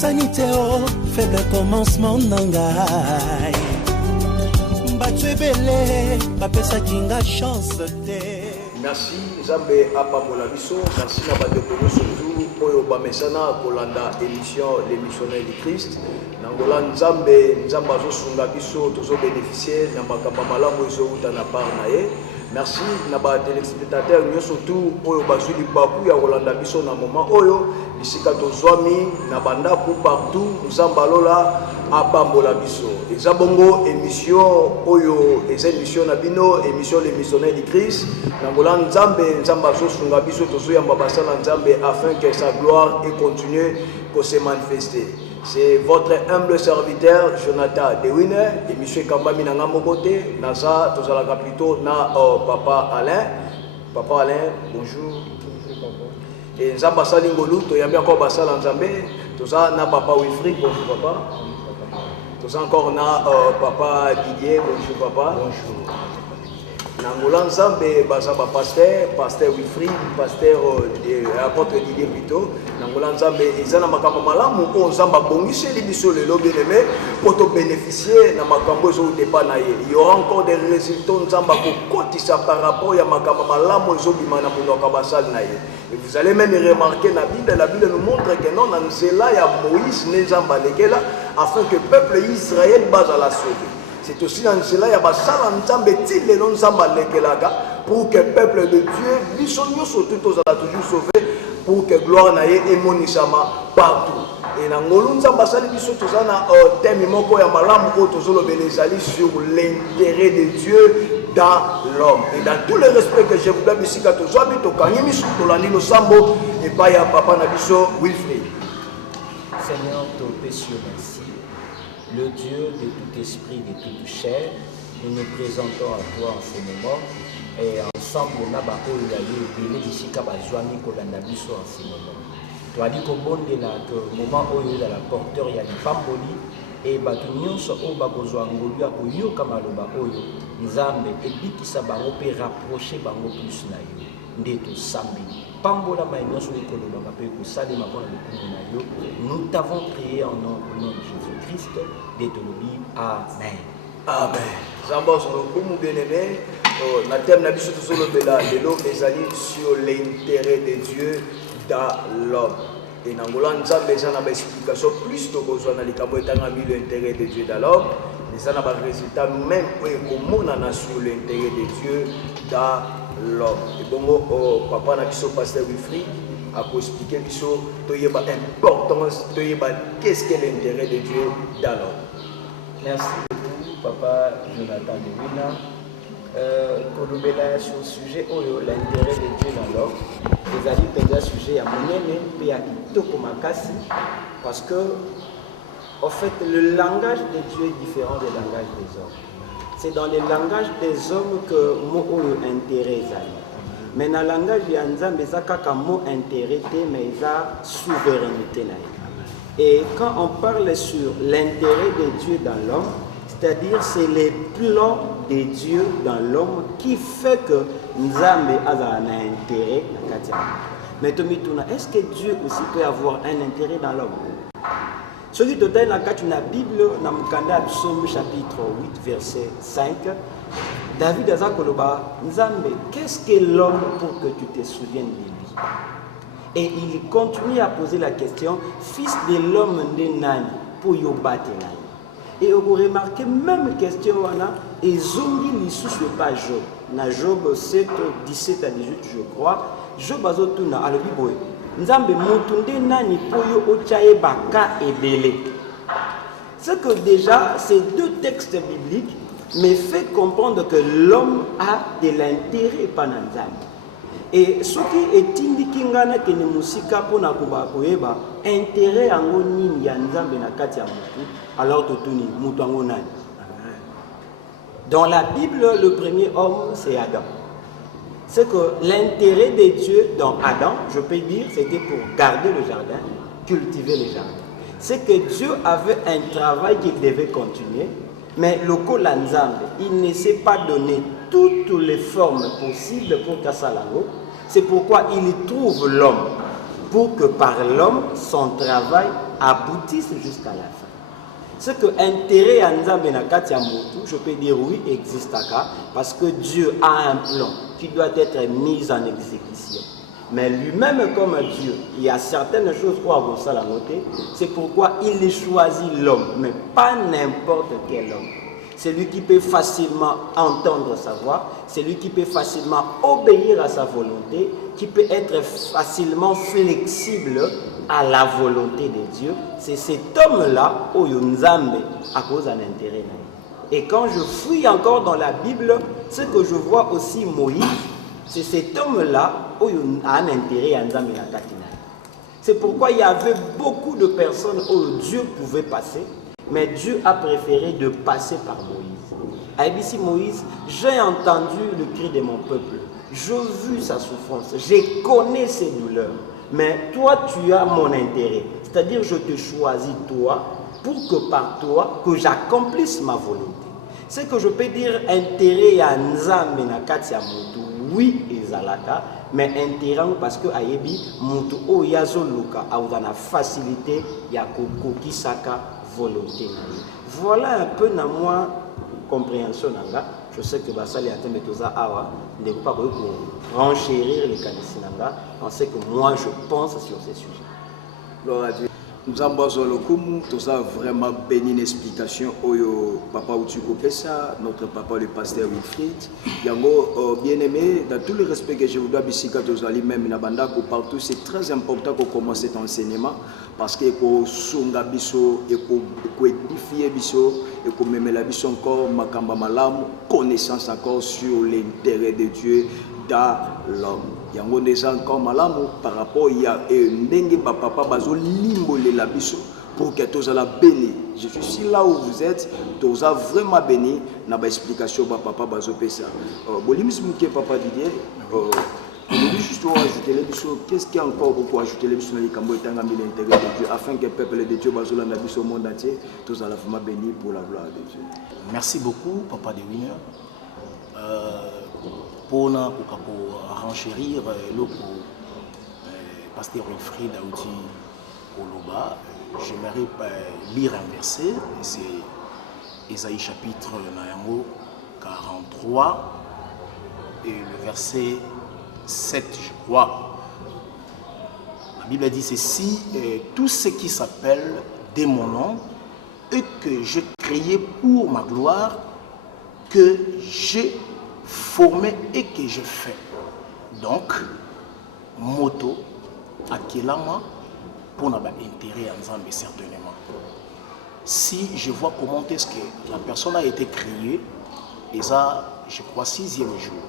sanité au faible commencement nangai batue belé bapesa kinga chance te. Merci Nzambe apambola biso, merci na bandeko surtout oyo bamesana kolanda émission les missionnaires du Christ. Nangola Nzambe azosunga biso tozo bénéficier na makambo malamu ezouta na part na ye. Merci na ba téléspectateurs surtout oyo bazwi libaku ya kolanda biso na moment oyo bisika tozwami na bandako partout Nzambe alola apambola biso. Eza bongo émission oyo eza émission na bino émission les missionnaires du Christ. Nangola Nzambe azosunga biso tozoyamba basala Nzambe afin que sa gloire et continue pour se manifester. C'est votre humble serviteur Jonathan Dewine et M. Kambami Nanga Mokote, Naza, Tozalaka plutôt na Papa Alain. Papa Alain, bonjour. Et Nzamba Salingolou, Toyambi encore Basala Nzambe, Toza na Papa Wilfried, bonjour Papa. Toza encore na Papa Didier, bonjour Papa. Bonjour. Nangola Nzambe Bazaba pasteur Wilfried, pasteur apôtre Didier plutôt. Nangola Nzambe ezana makambo malamu o Nzamba bongiseli biso lelo bien-aimé pour te bénéficier na makambo ezo depa na ye. Il y aura encore des résultats Nzamba kokotisa par rapport ya makambo malamu ezo bima na mundoka basal na ye. Et vous allez même remarquer la Bible nous montre que non na nzela ya Moïse ne Nzamba lekela afin que peuple Israël base à la sauver. C'est aussi dans cela qu'il y a pour que le peuple de Dieu, surtout toujours sauvé, pour que gloire n'aille et monisama partout. Et dans le thème sur l'intérêt de Dieu dans l'homme. Et dans tous les respects que je vous donne ici, et pas ya papa Nabiso Wilfried. Seigneur, te péché merci. Le Dieu de tout esprit, de toute chair, nous nous présentons à toi en ce moment et ensemble on a belé ici kabazwami kolanda biso en ce moment. Tu as dit qu'au bon de la moment où il y a la porteur il y a des pamboli et batu nyonso o bakozwa ngolu ya koyoka maloba oyo Nzambe ebikisa bango pe rapprocher bango plus na yo ndeto sambi pambola maïnyonso ekoloba pe ko salema pona lokumu na yo. Nous t'avons prié au nom de Jésus-Christ ndeto lobi amen. Amen. Zamba sur le coup bien-aimé na thème na biso tozolo bela lelo ezali sur l'intérêt de Dieu dans l'homme. Et Nangola Nzambe ça na ba explication plus to kozwa na likambo etanga l'intérêt de Dieu dans l'homme. Mais ça n'a pas de résultat même comment on a sur l'intérêt de Dieu dans l'homme. Et bon, papa na biso pasteur Wilfried a expliqué biso toyeba importance toyeba qu'est-ce que l'intérêt de Dieu dans l'homme. Merci beaucoup papa Jonathan Dewina. Kolobela sur le sujet l'intérêt de Dieu dans l'homme. Les amis pensent un sujet à monene et à kitoko makasi parce que en fait le langage de Dieu est différent du langage des hommes. C'est dans le langage des hommes que mot intérêt ezali. Mais dans le langage de Nzambe eza kaka mot intérêt mais eza souveraineté na ye. Et quand on parle sur l'intérêt de Dieu dans l'homme, c'est-à-dire c'est les plans de Dieu dans l'homme qui fait que Nzambe a un intérêt na kati. Mais tomituna, est-ce que Dieu aussi peut avoir un intérêt dans l'homme? Ce qui est dans la Bible, dans le Psaume chapitre 8, verset 5, David a Koloba, Nzambe, qu'est-ce que l'homme pour que tu te souviennes de lui? Et il continue à poser la question, fils de l'homme de Nani, pour yobate Nani. Et vous remarquez, même question, et Zongi Lissous pas Job. Dans Job 7, 17 à 18, je crois, Job a zotuna à l'Obiboé. Nzambe montunde nani poyo ochaye baka ebele. C'est que déjà ces deux textes bibliques me fait comprendre que l'homme a de l'intérêt par Nzambe. Et ce qui est indiqué ngana que ne musika pona kuba koyeba intérêt ango nini ya Nzambe na kati ya mutu alors totuni mutu ango nani. Dans la Bible, le premier homme c'est Adam. C'est que l'intérêt de Dieu dans Adam, je peux dire, c'était pour garder le jardin, cultiver le jardin. C'est que Dieu avait un travail qu'il devait continuer, mais le Kolanzambe, il ne s'est pas donné toutes les formes possibles pour Kassalango. C'est pourquoi il trouve l'homme, pour que par l'homme, son travail aboutisse jusqu'à la fin. Ce que intérêt à Nzambe na kati ya motu, je peux dire oui, existe parce que Dieu a un plan qui doit être mis en exécution. Mais lui-même comme Dieu, il y a certaines choses qu'on va vous la noter. C'est pourquoi il choisit l'homme, mais pas n'importe quel homme. C'est lui qui peut facilement entendre sa voix, c'est lui qui peut facilement obéir à sa volonté, qui peut être facilement flexible à la volonté de Dieu. C'est cet homme-là, Oyo Nzambe, à cause d'un intérêt. Et quand je fouille encore dans la Bible, ce que je vois aussi Moïse, c'est cet homme-là, Oyo a un intérêt à Nzambe na katina. C'est pourquoi il y avait beaucoup de personnes où Dieu pouvait passer, mais Dieu a préféré de passer par Moïse. Aïbisi Moïse, j'ai entendu le cri de mon peuple, j'ai vu sa souffrance, je connais ses douleurs, mais toi tu as mon intérêt. C'est-à-dire je te choisis toi pour que par toi que j'accomplisse ma volonté. C'est que je peux dire intérêt à Nzambe na kati ya mutu, oui ezalaka, mais intérêt parce que ayebi mutu o yazo luka a na facilité ya kokokisaka volonté. Voilà un peu na moi compréhension nanga. Je sais que basali ateme toza awa ne pas pour renchérir les kanisi on sait que moi je pense sur ces sujets. Gloire à Dieu. Nous avons vraiment béni une explication au papa Utuko Pessa, notre papa le pasteur Wilfried. Yango bien aimé, dans tout le respect que je vous dois bisika tozali même na bandako partout, c'est très important qu'on commence cet enseignement parce que ko sunga biso et ko édifier biso et ko memela biso encore makamba malamu, connaissance encore sur l'intérêt de Dieu dans l'homme. Yango déjà encore malamu par rapport à ndenge papa bazo limbolé la biso pour que tous la béni. Je suis ici là où vous êtes, tous a vraiment béni na ba explication papa bazo pesa. Bolimis muke papa Didier, juste ajouter les biso, qu'est-ce qu'il y a encore pour ajouter les biso na likambo etanga mi l'intérêt de Dieu afin que le peuple de Dieu bazo la biso au monde entier, tous a la vraiment béni pour la gloire de Dieu. Merci beaucoup papa de Winner. Pour renchérir le pasteur Wilfried Aouti Oloba, j'aimerais lire un verset, c'est Ésaïe chapitre 43 et le verset 7, je crois. La Bible dit ceci, tout ce qui s'appelle de mon nom et que j'ai créé pour ma gloire, que j'ai formé et que je fais. Donc, moto, akelama, pour n'avoir intérêt en Zambie certainement. Si je vois comment est-ce que la personne a été créée, et ça, je crois, 6e jour.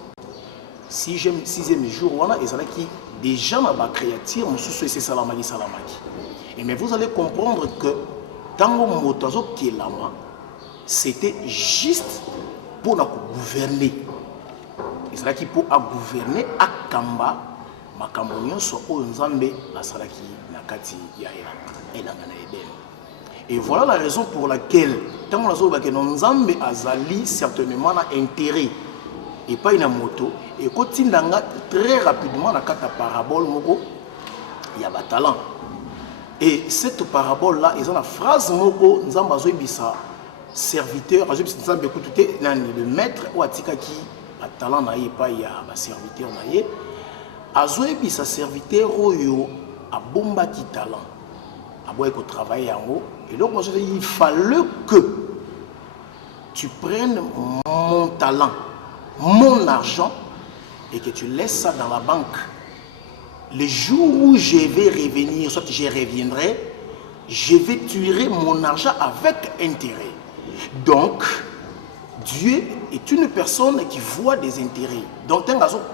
6e jour, on a qui déjà n'a pas créé, c'est salamaki. Et mais vous allez comprendre que dans le moto, c'était juste pour nous gouverner. Ezalaki pour gouverner à Kamba, makambo nyonso o Nzambe asalaki na kati ya elanga na Eden. Et voilà la raison pour laquelle tant on a que Nzambe azali certainement na intérêt et pas une moto et kotindanga très rapidement na kata parabole moko ya ba talent. Et cette parabole là, ils ont la phrase moko Nzambe azoyebisa serviteur, azoyebisa Nzambe écouter le maître ou atikaki a talent na pas ya ba serviteur na ye azoyebi sa serviteur oyo a bomba ki talent a boye ko travailler en haut et donc moi je dis il fallait que tu prennes mon talent, mon argent et que tu laisses ça dans la banque. Le jour où je vais revenir, soit je reviendrai, je vais tirer mon argent avec intérêt. Donc Dieu est une personne qui voit des intérêts. Donc,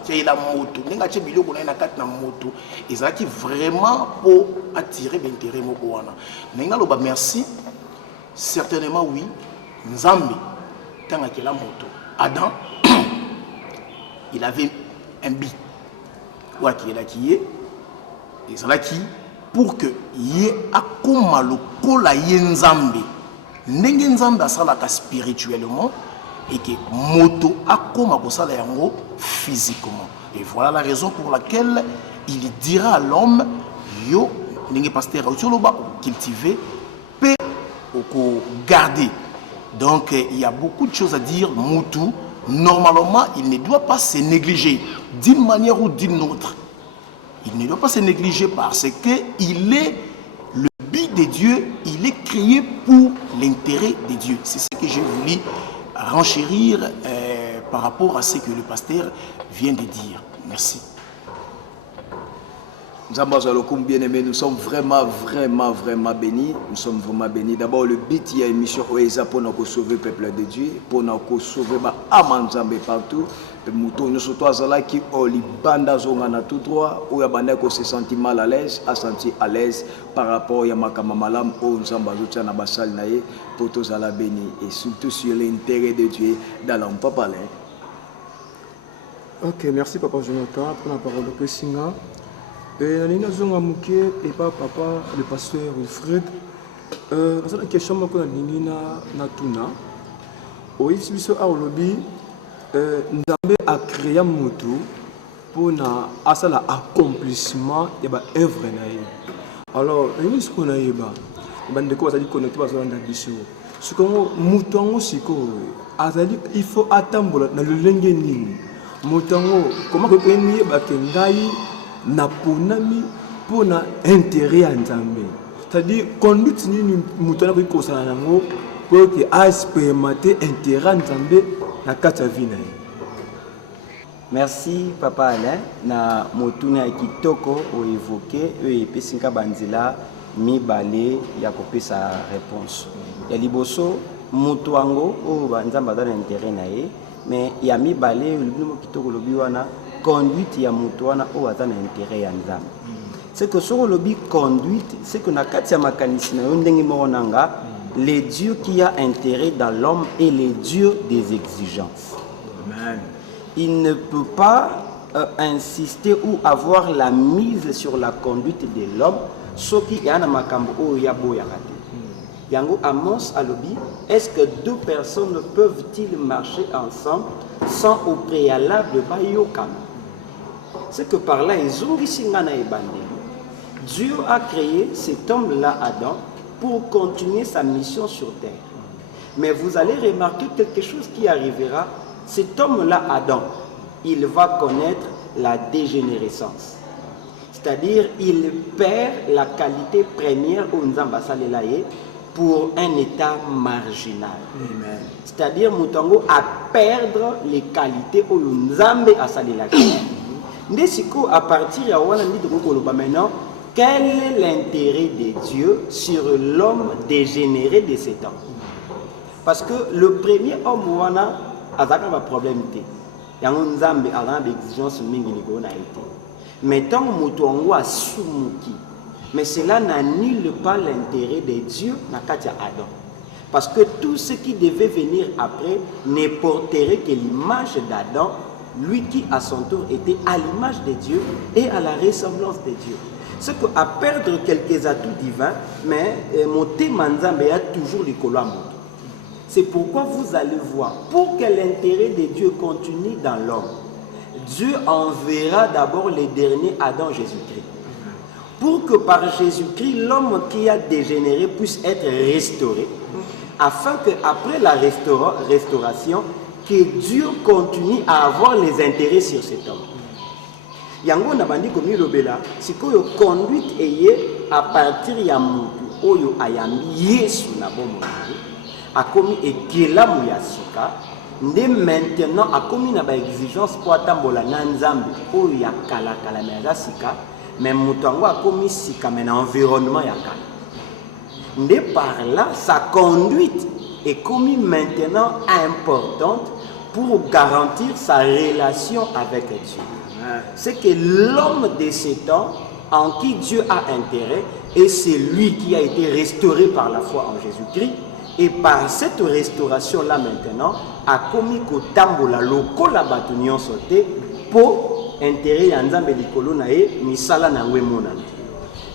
il y a la moto, il y a la moto, et ça qui vraiment pour attirer l'intérêt. Merci. Certainement, oui. Nzambi, quand il y a la moto, Adam, il avait un but. Ou qui est, et ça qui, pour que y ait un kola Nzambi, Nenge Nzambi a ça spirituellement. Et que moto a comme yango physiquement. Et voilà la raison pour laquelle il dira à l'homme yo ndenge pasteur Autioloba cultiver pe au garder. Donc il y a beaucoup de choses à dire. Moutou, normalement, il ne doit pas se négliger d'une manière ou d'une autre. Il ne doit pas se négliger parce qu'il est le but de Dieu, il est créé pour l'intérêt de Dieu. C'est ce que j'ai voulu renchérir par rapport à ce que le pasteur vient de dire. Merci. Bien aimé, nous sommes vraiment bénis. Nous sommes vraiment bénis. D'abord, le but il y a une mission pour nous sauver le peuple de Dieu, pour nous sauver Amanzambe partout. Nous sommes tous là qui ont les bandes à tout droit, où il se sentit mal à l'aise, à sentir à l'aise par rapport à Malam, où nous sommes pour tous à la bénis et surtout sur l'intérêt de Dieu dans l'homme. Papa. Ok, merci Papa Jonathan pour la parole de Pessinga. Et nous avons et papa, le pasteur Wilfred. Parce que la question que nous avons, au Ifsibiso a lobby, nous avons créé un moto pour l'accomplissement de l'œuvre. Alors, nous avons ce qu'on a eu. Ce qu'on a dit, il faut attendre dans le lingue. Comment na ponami pona intérêt à Nzambe. C'est-à-dire conduite ni mutana ko kosana nango pour que expérimenter intérêt à Nzambe na kati ya vie na. Merci Papa Alain na motuna kitoko o évoqué e pesinga banzela mibale ya kopesa réponse. Ya liboso mutuango o banzamba dans intérêt na ye mais ya mibale le kitoko lobi wana conduite ya mutuana o atana intérêt ya nzambe. C'est que sur le but conduite, c'est que na kati ya makanisi na ndenge monanga, les dieux qui a intérêt dans l'homme et les dieux des exigences. Amen. Il ne peut pas insister ou avoir la mise sur la conduite de l'homme, ce qui est na makambo o ya boya kate. Yango Amos alobi, est-ce que deux personnes peuvent-ils marcher ensemble sans au préalable bayokam? C'est que par là, Dieu a créé cet homme-là, Adam, pour continuer sa mission sur terre. Mais vous allez remarquer quelque chose qui arrivera. Cet homme-là, Adam, il va connaître la dégénérescence. C'est-à-dire, il perd la qualité première au Nzambasalelaye pour un état marginal. C'est-à-dire, Moutango à perdre les qualités au Nzambe Asalelaye. Ndesiko, à partir de maintenant, quel est l'intérêt de Dieu sur l'homme dégénéré de ces temps? Parce que le premier homme wana a un problème. Il y a un Nzambe a une exigence mingi na été. Mais tant Moutango a soumuki, mais cela n'annule pas l'intérêt de Dieu na katia Adam. Parce que tout ce qui devait venir après ne porterait que l'image d'Adam, lui qui à son tour était à l'image de Dieu et à la ressemblance de Dieu. C'est qu'à perdre quelques atouts divins, mais mon Nzambe a toujours les colons. C'est pourquoi vous allez voir, pour que l'intérêt de Dieu continue dans l'homme, Dieu enverra d'abord les derniers Adam Jésus-Christ. Pour que par Jésus-Christ, l'homme qui a dégénéré puisse être restauré, afin qu'après la restauration, que Dieu continue à avoir les intérêts sur cet homme. Yango na bandi komi lobela, sikoyo conduite eye à partir ya mutu oyo ayambi Yesu na bomo a komi ekelamu ya sika, nde maintenant a komi na ba exigence pour atambola na Nzambe oyo ya kala kala na sika, mais mutu yango a komi sika mais na environnement ya kala. Nde par là sa conduite est commis maintenant importante pour garantir sa relation avec Dieu. C'est que l'homme de ces temps en qui Dieu a intérêt et c'est lui qui a été restauré par la foi en Jésus-Christ et par cette restauration-là maintenant a commis kotambola lokola batunion sauté pour intérêt ya Nzambe likolo na ye misala na ngwe monana.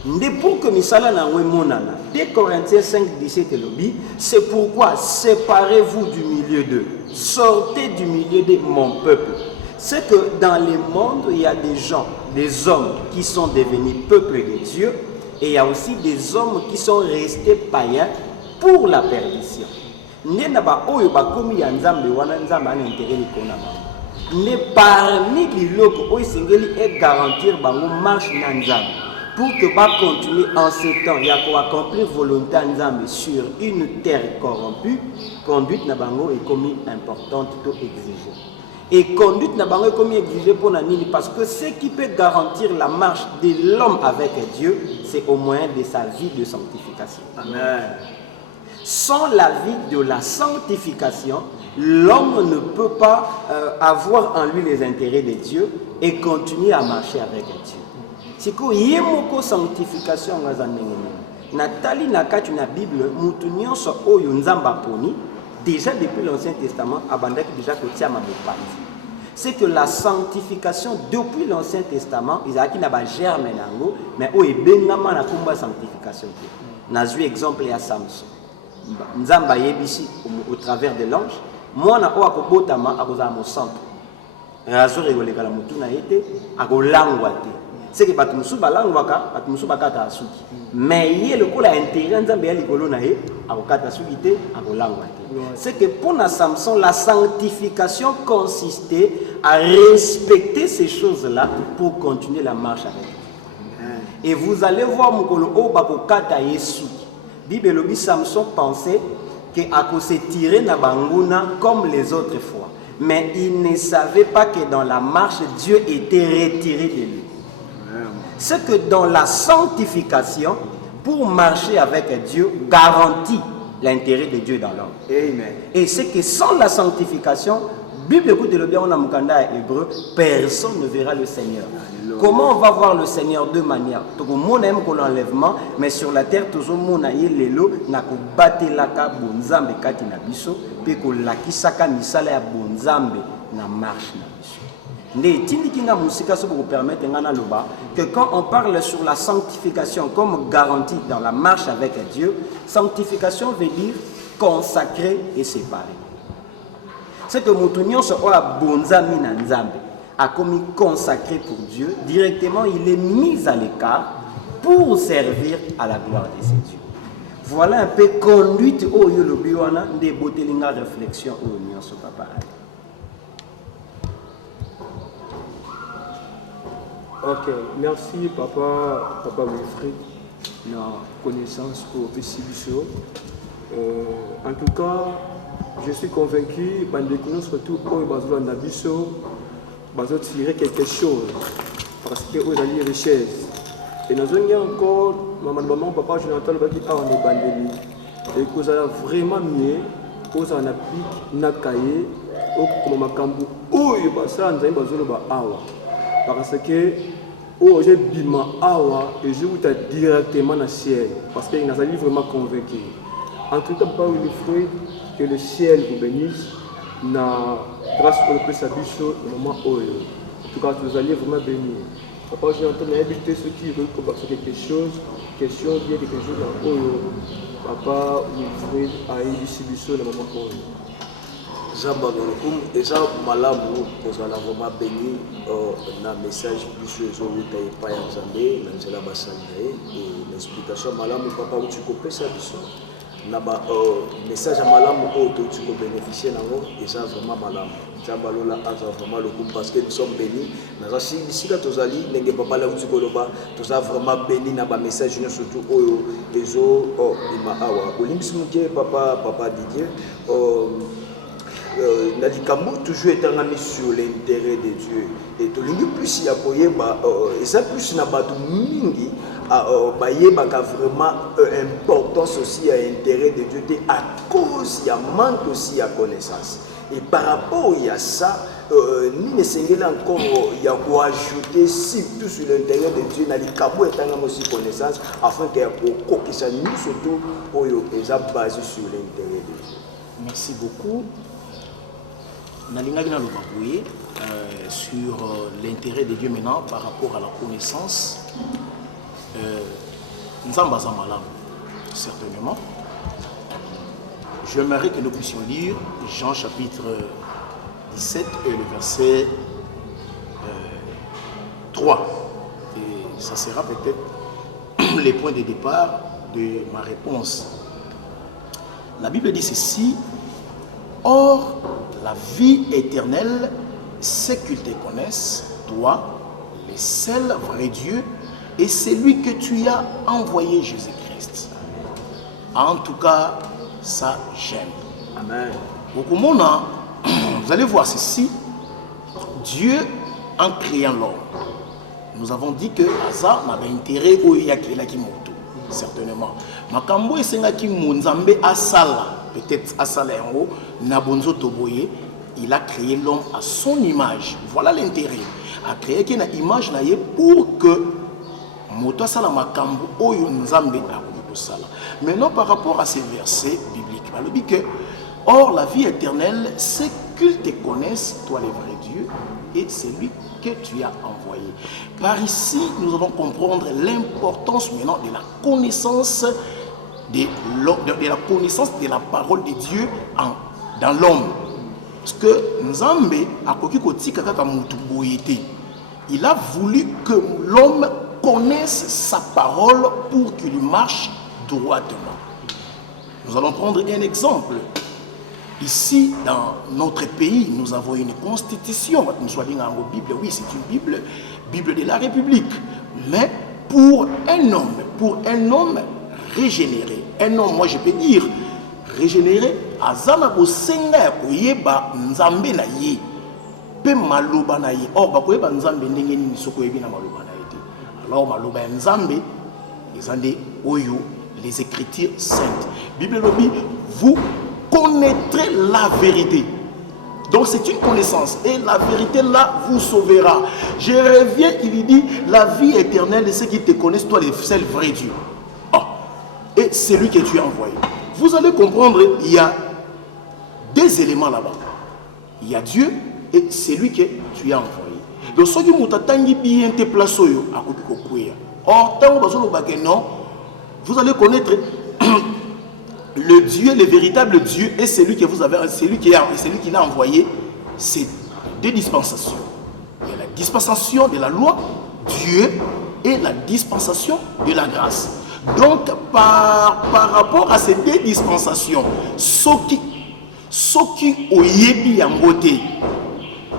Nde pour que misala na ngwe monana. 2 Corinthiens 5:17 lobby, c'est pourquoi séparez-vous du milieu d'eux. Sortez du milieu de mon peuple. C'est que dans le monde, il y a des gens, des hommes qui sont devenus peuple de Dieu Et il y a aussi des hommes qui sont restés païens pour la perdition. Ne parmi les locaux, il garantir bango marche nanzam pour que pas continuer en ces temps, il y a pour accomplir volonté nanzam sur une terre corrompue. Conduite na bango est comme importante tout exigée. Et conduite na bango est comme exigée pour nanini parce que ce qui peut garantir la marche de l'homme avec Dieu, c'est au moyen de sa vie de sanctification. Amen. Sans la vie de la sanctification, l'homme ne peut pas avoir en lui les intérêts de Dieu et continuer à marcher avec Dieu. C'est que yemoko sanctification Nathalie nakati na Bible mutunyo so oyo nzamba poni déjà depuis l'Ancien Testament abandaki déjà kotia mabopati. C'est que la sanctification depuis l'Ancien Testament ils a qui na ba germe nango mais o ebengama na komba sanctification. Nazui exemple ya Samson. Nzamba yebisi au travers de l'ange mwana o akobotama akoza mo centre razo rigoleka la mutu na yete akolangwa te c'est que batumusu balangwaka batumusu bakata asuki mais yé le kola intérêt nzamba ya likolo na ye akokata asuki te akolangwa te. C'est que pour na Samson la sanctification consistait à respecter ces choses-là pour continuer la marche avec Dieu. Et vous allez voir mukolo o bakokata yesu Bible lobi Samson pensait qu'à cause se tirer na banguna comme les autres fois. Mais il ne savait pas que dans la marche, Dieu était retiré de lui. C'est que dans la sanctification, pour marcher avec Dieu, garantit l'intérêt de Dieu dans l'homme. Amen. Et c'est que sans la sanctification, Bible écoute le bien on a mukanda hébreu, personne ne verra le Seigneur. Comment on va voir le Seigneur de manière tout le monde aime qu'on l'enlèvement mais sur la terre tout le monde a lelo na ko batelaka bonzambe kati na biso pe ko lakisaka misala ya bonzambe na marche na biso. Ndé tindikinga musika so pour permettre ngana loba que quand on parle sur la sanctification comme garantie dans la marche avec Dieu, sanctification veut dire consacrer et séparer. C'est que Moutounion se a bonzami na nzambe a commis consacré pour Dieu, directement il est mis à l'écart pour servir à la gloire de ses dieux. Voilà un peu conduite au yolobiwana des botelinga réflexion au union sur papa. Ok, merci papa Wilfried, na connaissance pour Pessibiso. En tout cas, je suis convaincu que nous surtout pour tirer quelque chose parce que vous avez des richesses. Et nous avons encore, maman, papa, Jonathan, qui a en bandeli. Et que vous allez vraiment mieux, vous avez un pic, un cahier, comme un cambo. Oh, il y a ça, nous avons parce que j'ai bima awa et je vous directement dans le ciel parce qu'il nous a vraiment convaincu. En tout cas, papa Wilfried, que le ciel vous bénisse. Grâce au Père Sabicho, au moment où. En tout cas, vous allez vraiment bénir. Papa, j'ai entendu inviter ceux qui veulent combattre quelque chose, question liée à quelque chose dans Oyo. Papa, Wilfried, Aïe, Sabicho, au moment où. Zamba Nolokum, et ça, Malamu, vous allez vraiment bénir dans le message plus sur les autres, vous n'avez pas entendu, dans la Bassandae, et l'explication, Malamu, papa, où tu coupes Sabicho. Naba message à malamu auto tu peux bénéficier nango et ça vraiment malamu ça balola aza vraiment le coup parce que nous sommes bénis na si ici là tozali ndenge papa là tu koloba toza vraiment bénis na ba message surtout oyo ezo bima awa olimbisi muke papa Didier na likambo toujours etangami sur l'intérêt de Dieu et tolingi plus ya koyeba et ça plus na bato mingi bayebaka vraiment importance aussi à l'intérêt de Dieu à cause il y a manque aussi à connaissance et par rapport à ça ni ne sengeli encore il y a quoi ajouter surtout sur l'intérêt de Dieu na likambo etangami aussi connaissance afin que kokisa nous surtout oyo eza basé sur l'intérêt de Dieu. Merci beaucoup. Nalingaki na lobakuye sur l'intérêt de Dieu maintenant par rapport à la connaissance. Nzamba Zamalam, certainement. J'aimerais que nous puissions lire Jean chapitre 17 et le verset 3. Et ça sera peut-être les points de départ de ma réponse. La Bible dit ceci: or, la vie éternelle, c'est qu'ils te connaissent, toi, le seul vrai Dieu, et celui que tu as envoyé, Jésus-Christ. En tout cas, ça, j'aime. Amen. Beaucoup de monde, vous allez voir ceci: Dieu, en créant l'homme, nous avons dit que Aza n'avait intérêt au Yakilaki Moto, certainement. Makambo et Sengaki Munzambe Asala, peut-être Asala en haut, Nabonzo Toboye, il a créé l'homme à son image. Voilà l'intérêt. A créé une image pour que Moto Asala Makambo Oyo Nzambe a Sala. Maintenant, par rapport à ces versets bibliques, il dit que or, la vie éternelle, c'est qu'ils te connaissent, toi le vrai Dieu, et c'est lui que tu as envoyé. Par ici, nous allons comprendre l'importance maintenant de la connaissance de la parole de Dieu dans l'homme. Parce que Nzambe a il a voulu que l'homme connaisse sa parole pour qu'il marche droitement. Nous allons prendre un exemple. Ici, dans notre pays, nous avons une constitution. Nous sommes en Bible, oui, c'est une Bible de la République. Mais pour un homme régénéré, un homme, moi je peux dire, régénéré, azana bosenga ya koyeba nzambe na ye, pe maloba na ye. Or, bakoyeba nzambe ndenge nini soko yebi na maloba na ye te. Alors, maloba ya nzambe, ezande oyo, les Écritures saintes. Bible lobi, vous connaîtrez la vérité. Donc c'est une connaissance. Et la vérité là vous sauvera. Je reviens, il dit, la vie éternelle de ceux qui te connaissent, toi le seul vrai Dieu. Ah. Et c'est lui que tu as envoyé. Vous allez comprendre, il y a deux éléments là-bas. Il y a Dieu et c'est lui que tu as envoyé. Donc ceux qui m'ont attendu bien te place à côté. Or, tant que non, vous allez connaître le Dieu, le véritable Dieu, et celui que vous avez, celui qui l'a envoyé, c'est deux dispensations. Il y a la dispensation de la loi, Dieu, et la dispensation de la grâce. Donc, par rapport à ces deux dispensations, ce qui oyebi yangote,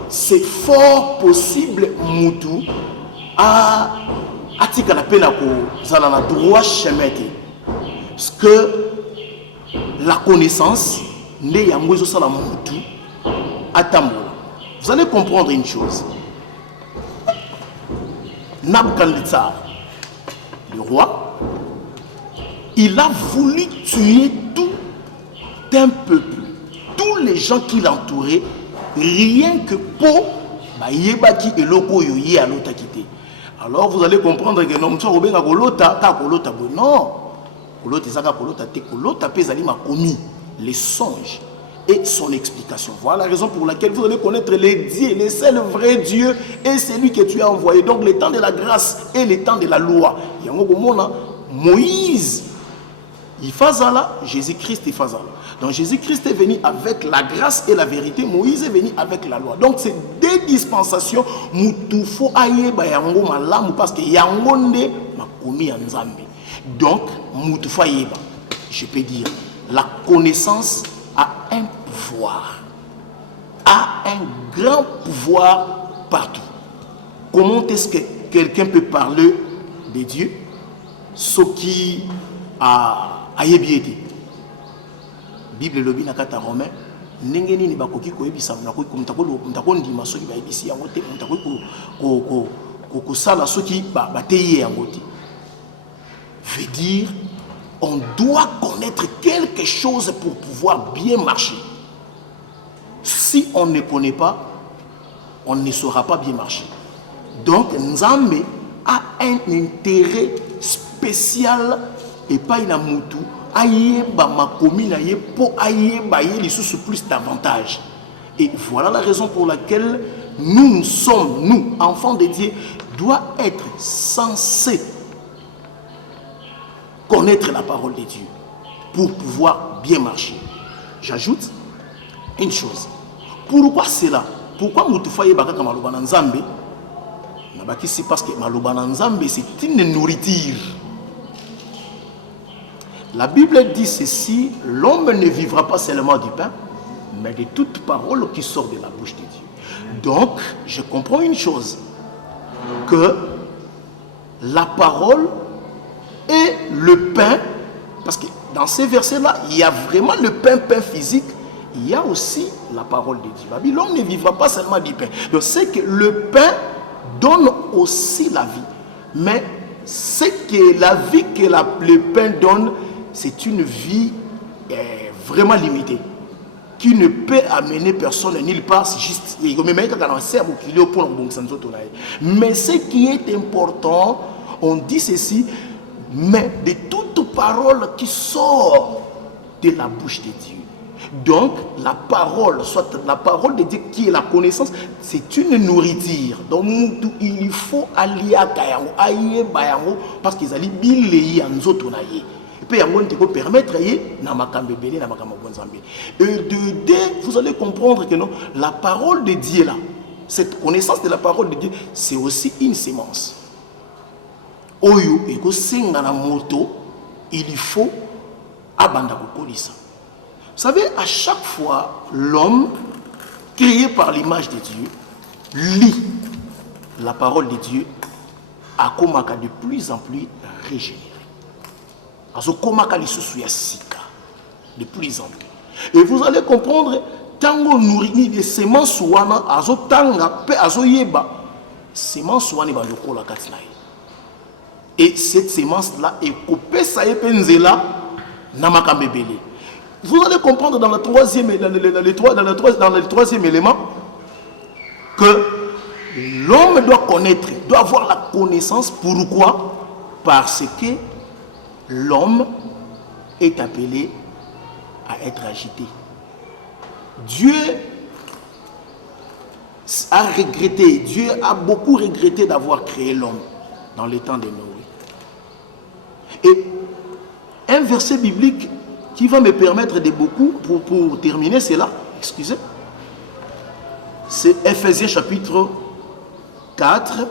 c'est fort possible mutu à atika la peine à zalana droit chemin. Parce que la connaissance, vous allez comprendre une chose. Nabuchodonosor, le roi, il a voulu tuer tout un peuple, tous les gens qui l'entouraient, rien que pour Yebaki et Loko Yoye à l'autre quitté. Alors vous allez comprendre que non, les songes et son explication. Voilà la raison pour laquelle vous allez connaître les dieux, les seuls vrais dieux, et c'est lui que tu as envoyé. Donc le temps de la grâce et le temps de la loi. Moïse, il faisait là, Jésus-Christ il faisait là. Donc Jésus-Christ est venu avec la grâce et la vérité, Moïse est venu avec la loi. Donc c'est des dispensations, Moutufo Ayeba Yango Malam, parce que Yangonde m'a commis en Zambie. Donc, Moutufo Ayeba, je peux dire, la connaissance a un pouvoir, a un grand pouvoir partout. Comment est-ce que quelqu'un peut parler de Dieu, ce qui a yébiété? Bible lobi nakata romain nengeni ni bakoki ko yebisa na ko mutako ndima soki ba yebisi yango te mutako ko sala soki ba teye yango te. Veut dire on doit connaître quelque chose pour pouvoir bien marcher. Si on ne connaît pas, on ne saura pas bien marcher. Donc Nzambe a un intérêt spécial et pas une mutu. Ayeba makomi na ye po ayeba ye lisusu plus davantage. Et voilà la raison pour laquelle nous sommes, nous, enfants de Dieu, doit être censés connaître la parole de Dieu pour pouvoir bien marcher. J'ajoute une chose. Pourquoi cela? Pourquoi Moutoufa Yebaka Maloba Nzambe? C'est parce que Maloba Nzambe c'est une nourriture. La Bible dit ceci, l'homme ne vivra pas seulement du pain, mais de toute parole qui sort de la bouche de Dieu. Donc, je comprends une chose, que la parole et le pain, parce que dans ces versets-là, il y a vraiment le pain physique, il y a aussi la parole de Dieu. L'homme ne vivra pas seulement du pain. Donc c'est que le pain donne aussi la vie. Mais c'est que la vie que le pain donne, c'est une vie vraiment limitée, qui ne peut amener personne nulle part. C'est juste, mais ce qui est important, on dit ceci, mais de toute parole qui sort de la bouche de Dieu. Donc, la parole, soit la parole de Dieu qui est la connaissance, c'est une nourriture. Donc, il faut aller à Kayango, aïe Bayango, parce qu'ils allaient bien en zotonaye. Et puis, il faut permettre vous allez comprendre que non, la parole de Dieu là, cette connaissance de la parole de Dieu, c'est aussi une sémence. Oyo, et que singa na moto, il faut abandonner ça. Vous savez, à chaque fois, l'homme, créé par l'image de Dieu, lit la parole de Dieu, a komaka de plus en plus régénéré. Azo komaka lisusu ya sika, de plus en plus. Et vous allez comprendre, tango nourri de semences wana, azo tanga pe azo yeba, semences wana ba loko la katina. Et cette sémence-là est coupée, ça est penzela, namakambebele. Vous allez comprendre dans le troisième élément que l'homme doit connaître, doit avoir la connaissance. Pourquoi? Parce que l'homme est appelé à être agité. Dieu a regretté, Dieu a beaucoup regretté d'avoir créé l'homme dans les temps de Noé. Et un verset biblique qui va me permettre de beaucoup, pour terminer cela, excusez, c'est Ephésiens chapitre 4.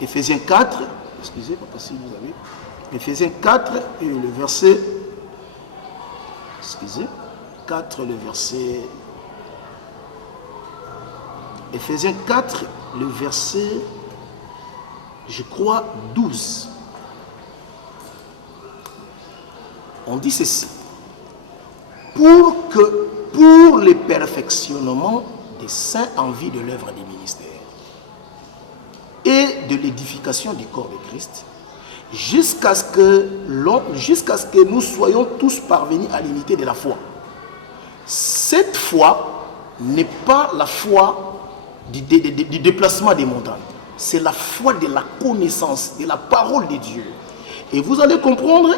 Ephésiens 4, excusez, pas si vous avez. Ephésiens 4 et le verset, excusez, 4, le verset, Ephésiens 4, le verset, je crois, 12. On dit ceci. Pour le perfectionnement des saints en vue de l'œuvre du ministère et de l'édification du corps de Christ, jusqu'à ce que nous soyons tous parvenus à l'unité de la foi. Cette foi n'est pas la foi du déplacement des montagnes. C'est la foi de la connaissance, de la parole de Dieu. Et vous allez comprendre,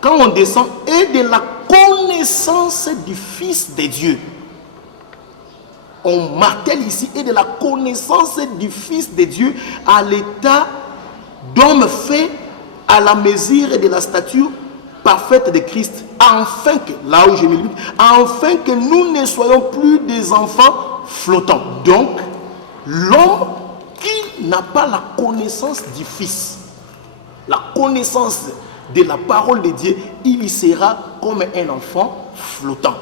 quand on descend, et de la connaissance du Fils de Dieu. On martèle ici, et de la connaissance du Fils de Dieu à l'état d'homme fait à la mesure de la stature parfaite de Christ, afin que, là où je me limite, afin que nous ne soyons plus des enfants flottants. Donc, l'homme qui n'a pas la connaissance du Fils, la connaissance de la parole de Dieu, il y sera comme un enfant flottant.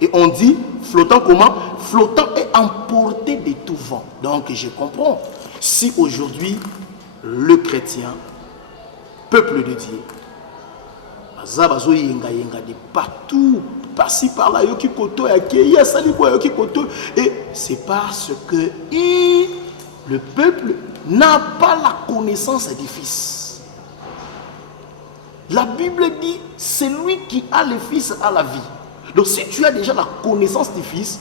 Et on dit flottant comment? Flottant et emporté de tout vent. Donc je comprends. Si aujourd'hui le chrétien, peuple de Dieu, de partout, par-ci par-là, et c'est parce que le peuple n'a pas la connaissance du Fils. La Bible dit, celui qui a le Fils a la vie. Donc si tu as déjà la connaissance du Fils,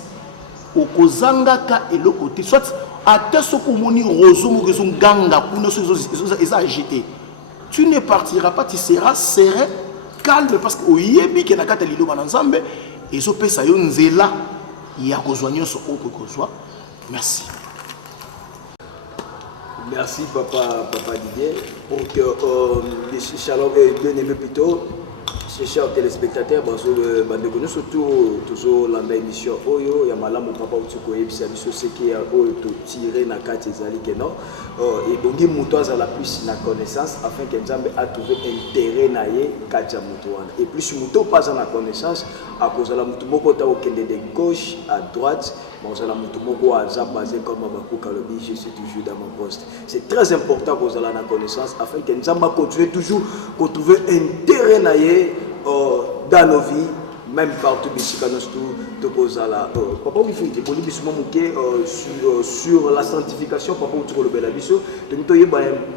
au kozangaka et le côté, soit à te sokomoni rozo ganga tu ne partiras pas, tu seras serein, calme, parce que au yebi que na kata lilo bananzambe et so pesa yo nzela ya kozwanyo so oko. Merci. Merci papa Didier pour que Shalom et bien aimé plutôt Chers téléspectateurs, nous surtout toujours dans l'émission Oyo, il y a malamu papa utiko yebisa biso seki ya oyo to tirer na kati ezali que non et bongi muto azala plus na connaissance afin que Nzambe a trouvé intérêt na ye kati ya muto wana et plus muto pas na connaissance à cause la muto moko ta okende de gauche à droite mais la muto moko aza basé comme Bakuka le dit je suis toujours dans mon poste. C'est très important que la connaissance afin que Nzambe continue toujours pour trouver intérêt na ye dans nos vies, même partout ici, quand nous papa, oui, sur la sanctification, papa, tu le bel abisso,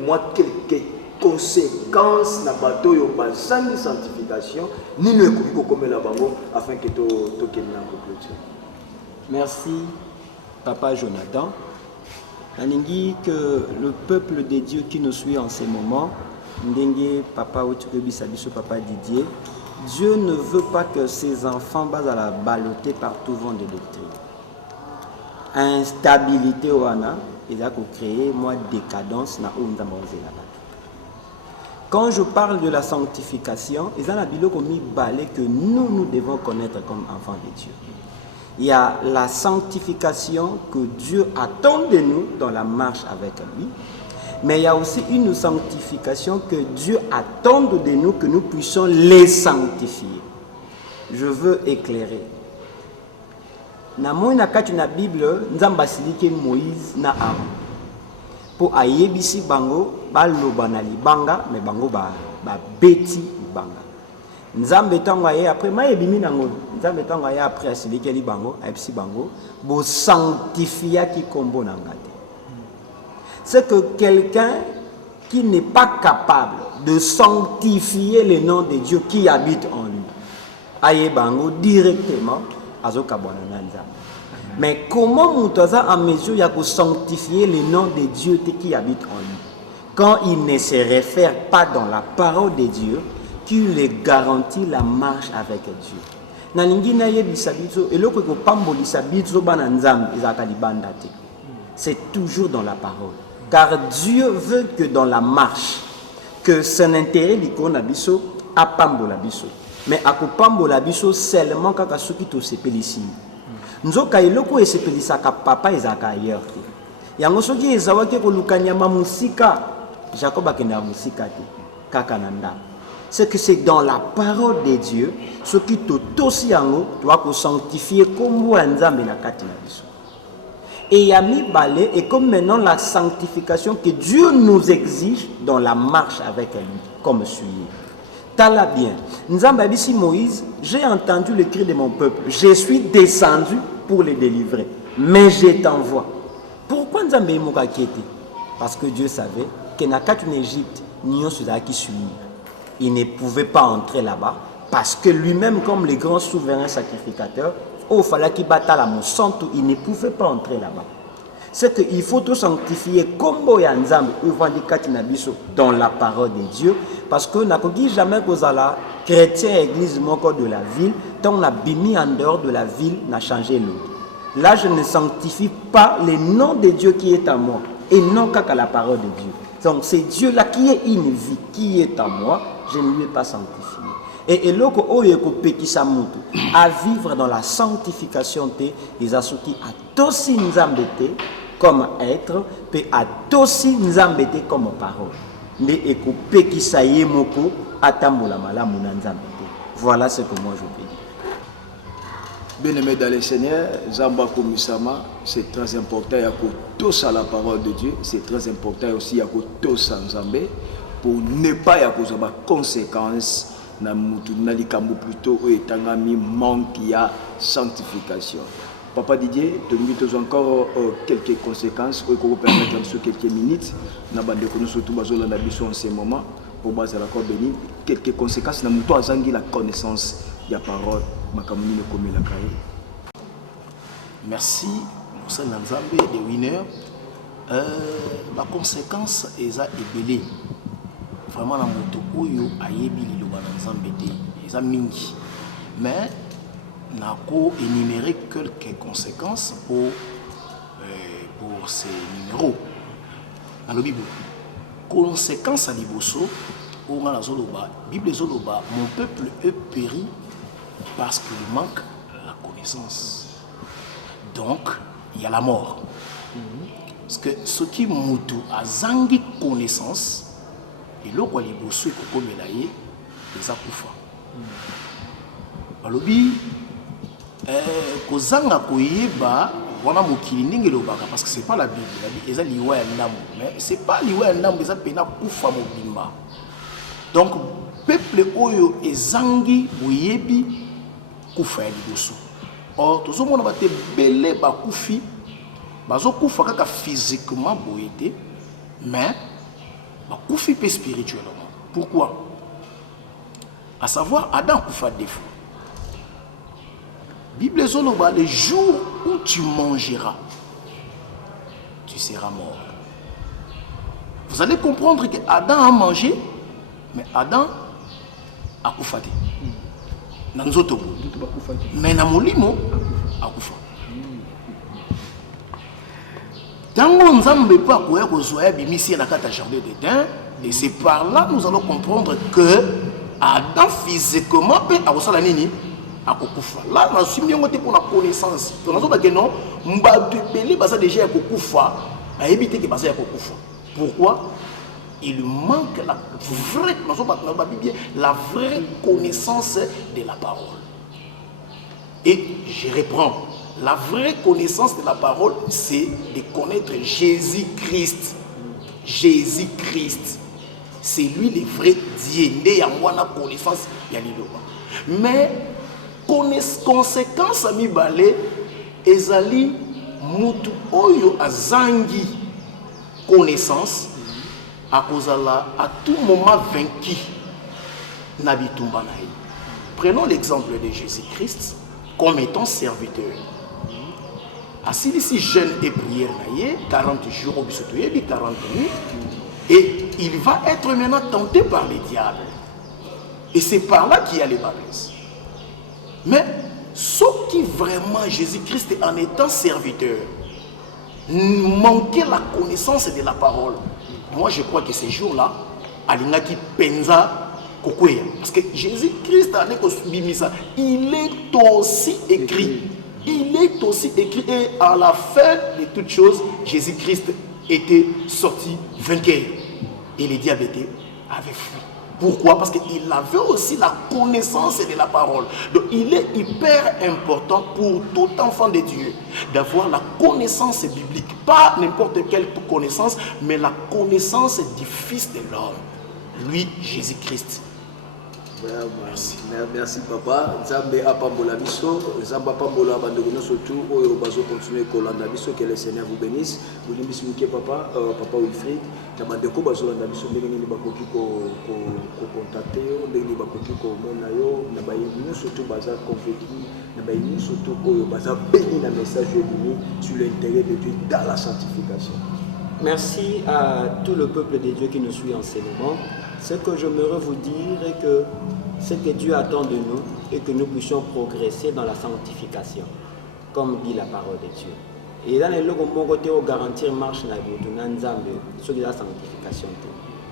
moi, quelques conséquences na bateau, sans sanctification, ni le coup comme la bango, afin que tu conclusion. Merci, papa Jonathan. Aningi que le peuple de Dieu qui nous suit en ces moments, Ndenge, papa Otukebi Sabiso, papa Didier, Dieu ne veut pas que ses enfants basent à la balloter par tout vent de doctrine. Instabilité wana, il a créé moi décadence na là-bas. Quand je parle de la sanctification, il y a un biloko mi balé que nous devons connaître comme enfants de Dieu. Il y a la sanctification que Dieu attend de nous dans la marche avec lui. Mais il y a aussi une sanctification que Dieu attend de nous, que nous puissions les sanctifier. Je veux éclairer. Na Bible, Nzamba silike Moïse na Aaron. Pour ayebisi bango, baloba na libanga, mais bango ba beti libanga. Nzambe tango ye après mayebimi nango. Nzambe tango ye après asilike libango, ayebisi bango, bo sanctifia ki kombo na ngate. C'est que quelqu'un qui n'est pas capable de sanctifier le nom de Dieu qui habite en lui, aye bango directement azokabwana na Nzambe. Mais comment Moutaza en mesure ya ko sanctifier le nom de Dieu qui habite en lui quand il ne se réfère pas dans la parole de Dieu qui lui garantit la marche avec Dieu. Nalingi na yebisa biso eloko ko pambolisa biso bana Nzambe ezaka libanda te. C'est toujours dans la parole. Car Dieu veut que dans la marche, que son intérêt du konabiso a pambola biso. Mais à pambola biso seulement quand kasuki to sepelisi. Nzoka iloko esepelisa ka papa ezaka ailleurs. Yango soki ezawaki ko lukanya mamusika, Jacob akenda musika te kakananda. C'est que c'est dans la parole de Dieu ce qui te tosi yango doit ko sanctifier comme Nzambe na kati na biso. Et il y a mis balai, et comme maintenant la sanctification que Dieu nous exige dans la marche avec lui, comme suit. Tala bien. Nzamba bisi Moïse, j'ai entendu le cri de mon peuple. Je suis descendu pour les délivrer. Mais je t'envoie. Pourquoi Nzamba est moka kiete? Parce que Dieu savait que na kat en Égypte, nyon sera qui suit. Il ne pouvait pas entrer là-bas parce que lui-même, comme le grand souverain sacrificateur, il fallait qu'il batte la moussante, il ne pouvait pas entrer là-bas. C'est qu'il faut tout sanctifier comme Boyanzam dans la parole de Dieu, parce que n'a pas dit jamais que la chrétien église moko de la ville, tant on a bimi en dehors de la ville, n'a changé l'autre. Là, je ne sanctifie pas le nom de Dieu qui est en moi, et non qu'à la parole de Dieu. Donc c'est Dieu là qui est une vie, qui est en moi, je ne lui ai pas sanctifié. Et loko oyeko pekisa mutu à vivre dans la sanctification te les asuki a tosi Nzambe te comme être pe a tosi Nzambe te comme parole. Mais eko pekisa ye moko atambola malamu na Nzambe te. Voilà ce que moi je peux dire. Bien-aimés dans le Seigneur, Zamba Komisama, c'est très important ya ko tosa la parole de Dieu, c'est très important aussi ya ko tosa Nzambe pour ne pas ya ko zaba conséquences na mutu na likambo plutôt etangami manque ya sanctification. Papa Didier, tu nous encore quelques conséquences pour vous permettre sur quelques minutes na bande que nous surtout bazola na biso en ce moment pour baser la corps béni quelques conséquences na mutu azangi la connaissance ya parole makamuni ne comme la cahier. Merci Moussa Nzambe de winner. La conséquence est à ébélé. Vraiment la moto oyo ayebi liloba na Nzambe te eza mingi. Mais nako énumérer quelques conséquences pour ces numéros. Dans le Bible, conséquence à liboso la Bible zoloba, mon peuple est péri parce qu'il manque la connaissance. Donc, il y a la mort. Parce que ce qui moutou a zangi connaissance, et là, quand les bossous et koko melaye, les akoufa. Alobi, kozanga koyeba, wana mokili ndenge lobaka, parce que c'est pas la Bible. La Bible, eza liwa ya ndamu. Mais c'est pas liwa ya ndamu, eza pena koufa mobimba. Donc, peuple oyo ezangi boyebi koufa ya liboso. Or, tous les gens qui ont belé bakoufi, bazo koufa kaka physiquement boyete, mais bakoufi pe spirituellement. Pourquoi? À savoir, Adam koufa défaut. Bible zoloba, le jour où tu mangeras, tu seras mort. Vous allez comprendre que Adam a mangé, mais Adam a koufa. Mais na molimo akufa. Tango nzambe pa koya kozwa bimisi na kata jardin d'Éden, et c'est par là nous allons comprendre que Adam physiquement peut akosala nini akokufa. Là na sumi ngo te pour la connaissance. To nazo ba que non mbatu belé basa déjà akokufa, a éviter que basa akokufa. Pourquoi? Il manque la vraie connaissance de la parole. Et je reprends. La vraie connaissance de la parole, c'est de connaître Jésus-Christ. Jésus-Christ. C'est lui le vrai Dieu. Connaissance. Mais, conséquence à mi balé, ezali mutu oyo azangi connaissance. À tout moment vaincu. Prenons l'exemple de Jésus-Christ comme étant serviteur. Assis ici jeûne et prière 40 jours, 40 nuits, et il va être maintenant tenté par les diables. Et c'est par là qu'il y a les babes. Mais ce qui vraiment Jésus-Christ en étant serviteur manquait la connaissance de la parole. Moi, je crois que ces jours-là, Alingaki Penza Kokoya. Parce que Jésus-Christ, il est aussi écrit. Il est aussi écrit. Et à la fin de toutes choses, Jésus-Christ était sorti vainqueur. Et les diables avaient fui. Pourquoi? Parce qu'il avait aussi la connaissance de la parole. Donc il est hyper important pour tout enfant de Dieu d'avoir la connaissance biblique. Pas n'importe quelle connaissance, mais la connaissance du Fils de l'homme. Lui, Jésus-Christ. Merci papa. Nzambe apambola biso, Nzamba apambola bandono surtout oyo bazo continuer kolanda biso, que le Seigneur vous bénisse. Vous limbisi muke papa, papa Wilfried, na bandeko bazo landa biso ndenge nini bakoki ko contacter yo, ndenge nini bakoki ko mona yo, na bayini surtout baza convaincu, na bayini surtout oyo baza béni na message béni sur l'intérêt de Dieu dans la sanctification. Merci à tout le peuple de Dieu qui nous suit en ce moment. Ce que j'aimerais vous dire est que ce que Dieu attend de nous est que nous puissions progresser dans la sanctification, comme dit la parole de Dieu. Et dans les logo mongoté au garantir marche na bitu na nzambe sur la sanctification.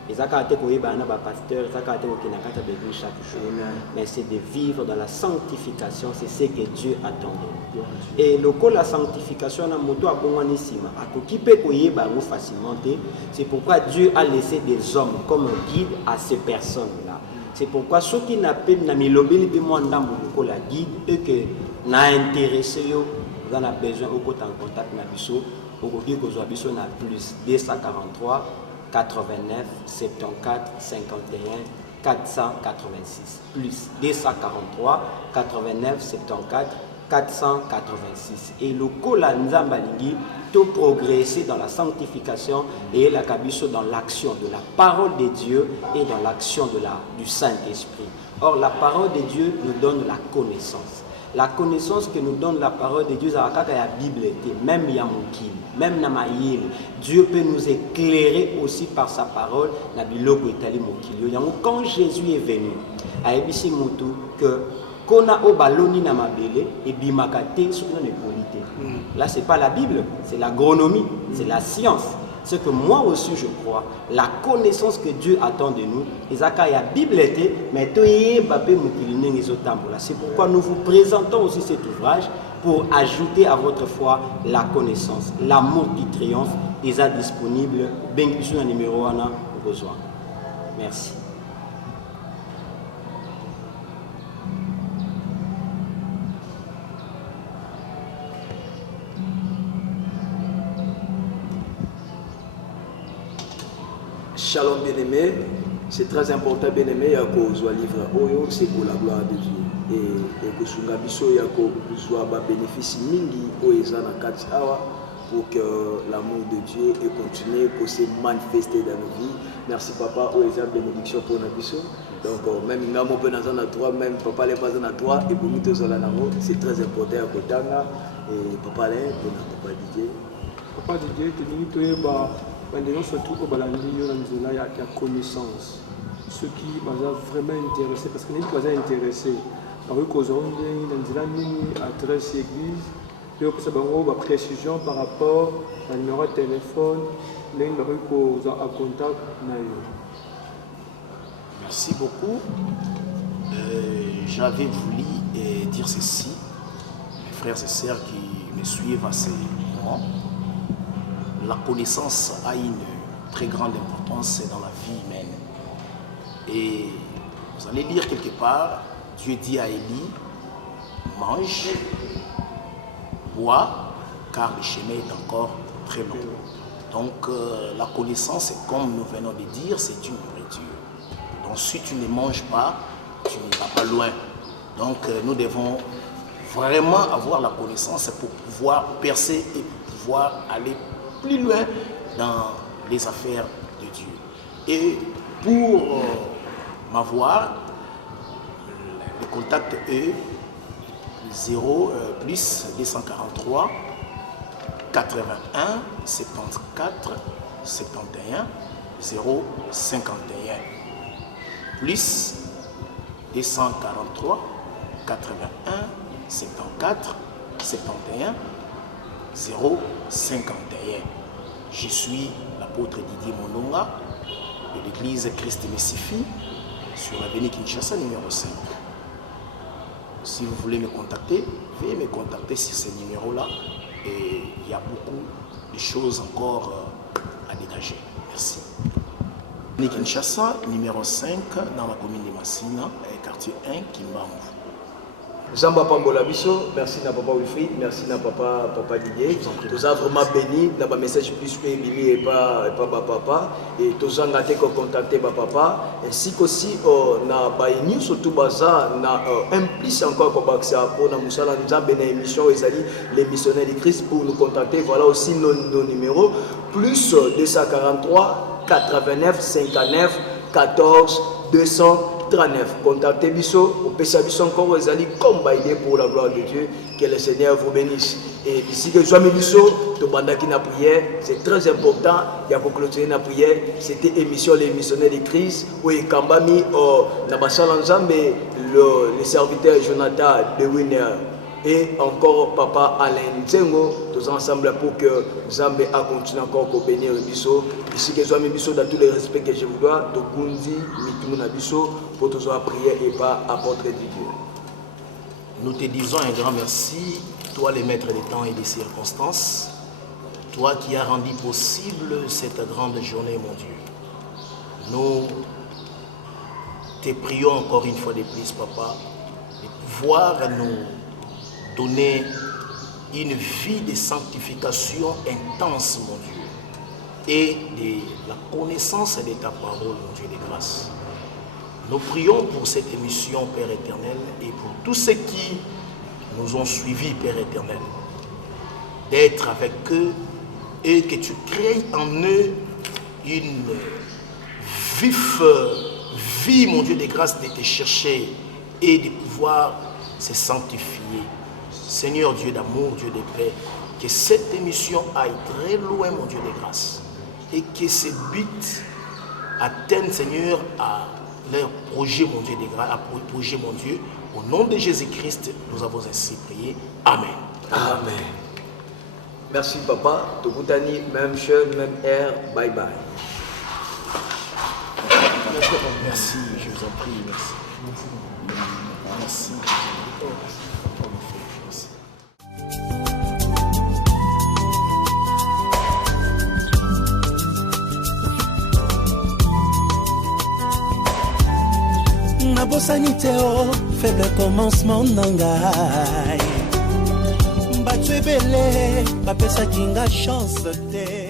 Et ça quand tu es un pasteur, ça quand tu es nakata de chaque jour, mais c'est de vivre dans la sanctification, c'est ce que Dieu attend de nous. Et le coup la sanctification na moto abonganisima, akokipe koyeba ngo facilement, c'est pourquoi Dieu a laissé des hommes comme guide à ces personnes-là. C'est pourquoi ceux qui n'appellent na milobeli pe mo ndambo ko la guide et que na intéressé yo, vous en avez besoin au côté en contact na biso, au côté ko zo biso na plus 243 89 74 51 486 plus 243 89 74 486 et le cola nzamba lingi tout progresser dans la sanctification et la kabiso dans l'action de la parole de Dieu et dans l'action du Saint-Esprit. Or la parole de Dieu nous donne la connaissance. La connaissance que nous donne la parole de Dieu, c'est la Bible, même Yamoukil, même Namayil. Dieu peut nous éclairer aussi par sa parole. Quand Jésus est venu, à Ebisi Moutou, que Kona Obaloni Namabele et Bimakate sur une polité. Là, ce n'est pas la Bible, c'est l'agronomie, c'est la science. c'est que moi aussi je crois, la connaissance que Dieu attend de nous, c'est pourquoi nous vous présentons aussi cet ouvrage pour ajouter à votre foi la connaissance, l'amour qui triomphe, est disponible, bendition numéro 1 besoin. Merci. Shalom bien-aimé, c'est très important bien-aimé, il y a un livre, c'est pour la gloire de Dieu. Et que sunga biso ya ko soit ba bénéfice mingi o ezana kati awa pour que l'amour de Dieu et continue pour se manifester dans nos vies. Merci papa o ezana bénédiction pour na biso. Donc même ngamo pe na toi même papa les pas na toi et pour mito zola nango, c'est très important ya kotanga et papa les pour na papa Didier. Papa Didier te dit que surtout au balandi yo nzela ya connaissance. Ceux qui sont vraiment intéressés parce que nous sommes intéressés. Par exemple, nous avons une adresse église, nous avons une précision par rapport au numéro de téléphone, nous avons un contact. Merci beaucoup. J'avais voulu dire ceci, mes frères et sœurs qui me suivent à ces moments. La connaissance a une très grande importance dans la vie humaine. Et vous allez lire quelque part, Dieu dit à Élie, mange, bois, car le chemin est encore très long. Donc la connaissance, comme nous venons de dire, c'est une nourriture. Donc si tu ne manges pas, tu ne vas pas loin. Donc nous devons vraiment avoir la connaissance pour pouvoir percer et pouvoir aller plus loin dans les affaires de Dieu. Et pour m'avoir, le contact est 0 plus 243 81 74 71 051 plus 243 81 74 71 051. Je suis l'apôtre Didier Mononga de l'église Christ Messifi sur l'avenue Kinshasa numéro 5. Si vous voulez me contacter, veuillez me contacter sur ce numéro-là et il y a beaucoup de choses encore à dégager. Merci. Kinshasa numéro 5 dans la commune de Massina, quartier 1, Kimbamou. Zamba Pambola Biso, merci na papa Wilfried, merci na papa Didier. Nous avons vraiment béni, na ba message plus que Bibi et pas papa et tous en gâté qu'on contacté papa ainsi qu'aussi na ba news surtout baza na implice encore comme accès pour na musala nzambe na émission ezali les missionnaires du Christ pour nous contacter. Voilà aussi nos numéros plus 243 89 59 14 239. Contactez Bisso, au Pessabisso encore aux alliés comme baïdé pour la gloire de Dieu. Que le Seigneur vous bénisse. Et ici que soit Bisso, tout bandaki na prière, c'est très important. Il y a pour clôturer la prière. C'était émission les missionnaires de Christ. Oui, Kambami, Nabasal ensemble, le serviteur Jonathan de Winner. Et encore papa Alain Nzengo, tous ensemble pour que Zambé a continué encore à bénir le Bisso. Ici que soit Bisso dans tous les respects que je vous dois, de Gundi, Mitumuna Bisso, pour tous en prière et pas apôtre de Dieu. Nous te disons un grand merci, toi le maître des temps et des circonstances, toi qui as rendu possible cette grande journée, mon Dieu. Nous te prions encore une fois de plus, papa, de pouvoir nous donner une vie de sanctification intense, mon Dieu, et de la connaissance de ta parole, mon Dieu de grâce. Nous prions pour cette émission, Père éternel, et pour tous ceux qui nous ont suivis, Père éternel, d'être avec eux et que tu crées en eux une vive vie, mon Dieu de grâce, de te chercher et de pouvoir se sanctifier. Seigneur Dieu d'amour, Dieu de paix, que cette émission aille très loin, mon Dieu de grâce, et que ce but atteigne, Seigneur, à leur projet, mon Dieu de grâce, à projet, mon Dieu. Au nom de Jésus-Christ, nous avons ainsi prié. Amen. Amen. Merci papa. Tokutani, même chaîne, même air. Bye bye. Merci, je vous en prie, merci. Merci. Nabosani te o faible commencement nangai. Batue bele bapesa kinga chance te.